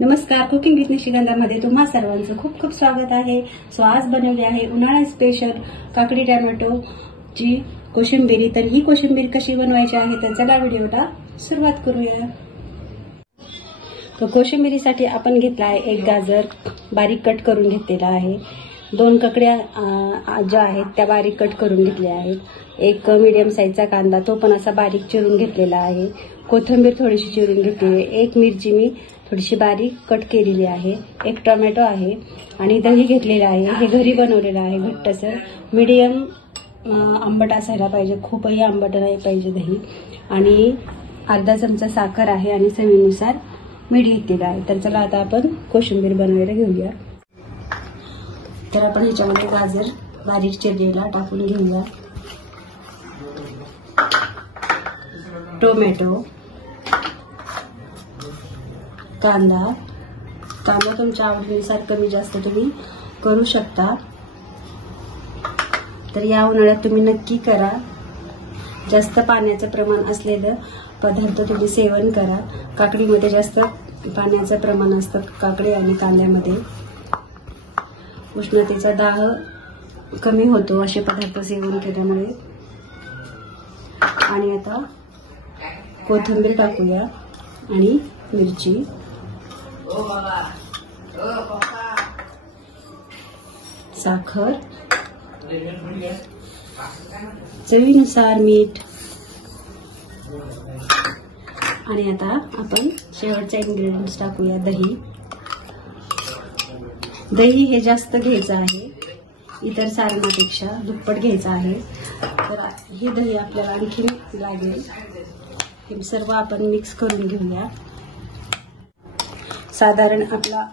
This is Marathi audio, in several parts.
नमस्कार, कुकिंग विथ निशिगंधामध्ये तुम्हा सर्वांचं खूप खूप स्वागत आहे। सो आज बनवली आहे उन्हाळा स्पेशल काकडी टोमॅटोची कोशिंबीर। तर ही कोशिंबीर कशी बनवायची आहे तर चला व्हिडिओला सुरुवात करूया। तर कोशिंबीरीसाठी आपण घेतला आहे एक गाजर बारीक कट करून घेतलेला आहे, 2 ककड्या ज्या आहेत त्या बारीक कट करून घेतल्या आहेत, एक मीडियम साईजचा कांदा तो पण असा बारीक चिरून घेतलेला आहे, कोथिंबीर थोडीशी चिरून घेतली आहे, एक मिरची मी थोडीशी बारीक कट केलेली आहे, एक टोमॅटो आहे आणि दही घेतलेला आहे। हे घरी बनवलेलं आहे, घट्टसर मीडियम आंबट असायला पाहिजे, खूपही आंबट नाही पाहिजे दही, आणि अर्धा चमचा साखर आहे आणि चवीनुसार मीठ घेतलेलं आहे। तर चला आता आपण कोशिंबीर बनवायला घेऊया। तर आपण ह्याच्यामध्ये गाजर बारीक चिरलेला टाकून घेऊया, टोमॅटो, कांदा तुमच्या आवडीनुसार कमी जास्त तुम्ही करू शकता। तर या उन्हाळ्यात तुम्ही नक्की करा, जास्त पाण्याचं प्रमाण असलेलं पदार्थ तुम्ही सेवन करा। काकडीमध्ये जास्त पाण्याचं प्रमाण असतं, काकडी आणि कांद्यामध्ये उष्णतेचा दाह कमी होतो असे पदार्थ सेवन केल्यामुळे। आणि आता कोथिंबीर टाकूया आणि मिरची, साखर, चवीनुसार मीठ, आणि आता आपण शेवटचा इन्ग्रेडियंट्स टाकूया दही हे जास्त घ्यायचं आहे, इतर सारणापेक्षा दुप्पट घ्यायचं आहे। तर हे दही आपल्याला आणखी लागेल, हे सर्व आपण मिक्स करून घेऊया। साधारण आपला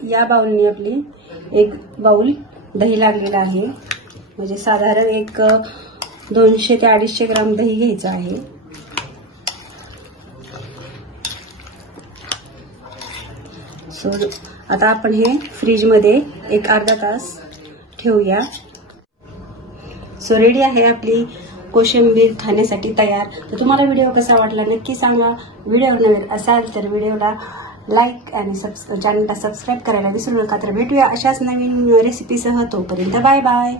या बाउलने आपली एक बाउल दही लागलेला आहे, म्हणजे साधारण एक 200 ते 250 ग्राम दही घ्यायचं आहे। सो आता आपण हे फ्रीज मध्ये एक अर्धा तास ठेवूया। सो रेडी आहे आपली कोशिंबीर खाण्यासाठी तयार। तर तुम्हाला व्हिडिओ कसा वाटला नक्की सांगा। व्हिडिओ नवीन असाल तर व्हिडिओला लाईक आणि चॅनलला सबस्क्राईब करायला विसरू नका। तर भेटूया अशाच नवीन रेसिपीसह, तोपर्यंत बाय बाय।